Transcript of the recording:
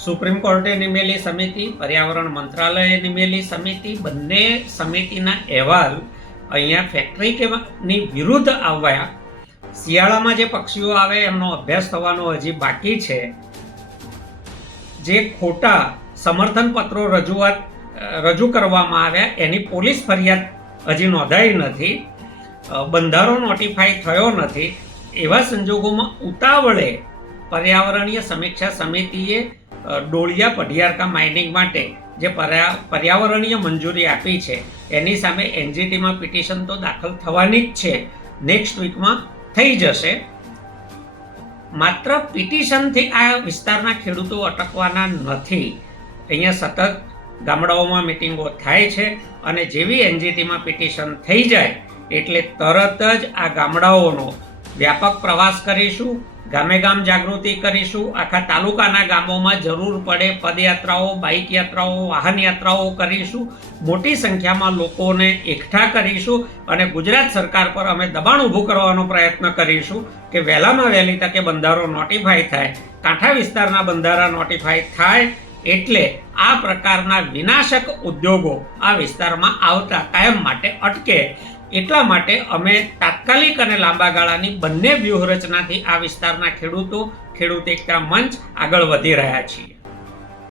Supreme કોર્ટે નિમેલી સમિતિ, પર્યાવરણ મંત્રાલયે નિમેલી સમિતિ, બંને સમિતિના અહેવાલ અહીંયા ફેક્ટરી કે ની વિરુદ્ધ આવ્યા શિયાળામાં જે પક્ષીઓ આવે એમનો અભ્યાસ થવાનો હજી બાકી છે. જે ખોટા સમર્થન પત્રો રજૂઆત, રજૂ કરવામાં આવ્યા, એની પોલીસ ફરિયાદ હજી નોંધાઈ નથી. બંધારો નોટિફાઈ થયો નથી. એવા સંજોગોમાં ઉતાવળે પર્યાવરણીય સમીક્ષા સમિતિએ ડોળિયા પઢિયારકા માઇનિંગ માટે જે પર્યા, પર્યાવરણીય મંજૂરી આપી છે, એની સામે એનજીટીમાં પિટિશન તો દાખલ થવાની જ છે. નેક્સ્ટ વીકમાં થઈ જશે. માત્ર પિટિશનથી આ વિસ્તારના ખેડૂતો અટકવાના નથી. અહીંયા સતત ગામડાઓમાં મિટિંગો થાય છે અને જેવી એનજીટીમાં પિટિશન થઈ જાય, એટલે તરત જ આ ગામડાઓનો વ્યાપક પ્રવાસ કરીશું, ગામે ગામ જાગૃતિ કરીશું, આખા તાલુકાના ગામોમાં જરૂર પડે પદયાત્રાઓ, બાઇક યાત્રાઓ, વાહન યાત્રાઓ કરીશું, મોટી સંખ્યામાં લોકોને એકઠા કરીશું અને ગુજરાત સરકાર પર અમે દબાણ ઊભું કરવાનો પ્રયત્ન કરીશું કે વહેલામાં વહેલી તકે બંધારો નોટિફાય થાય. કાંઠા વિસ્તારના બંધારા નોટિફાય થાય એટલે આ પ્રકારના વિનાશક ઉદ્યોગો આ વિસ્તારમાં આવતા કાયમ માટે અટકે. એટલા માટે અમે તાત્કાલિક અને લાંબા ગાળાની બંને વ્યૂહરચનાથી આ વિસ્તારના ખેડૂતો ખેડૂત એકતા મંચ આગળ વધી રહ્યા છીએ.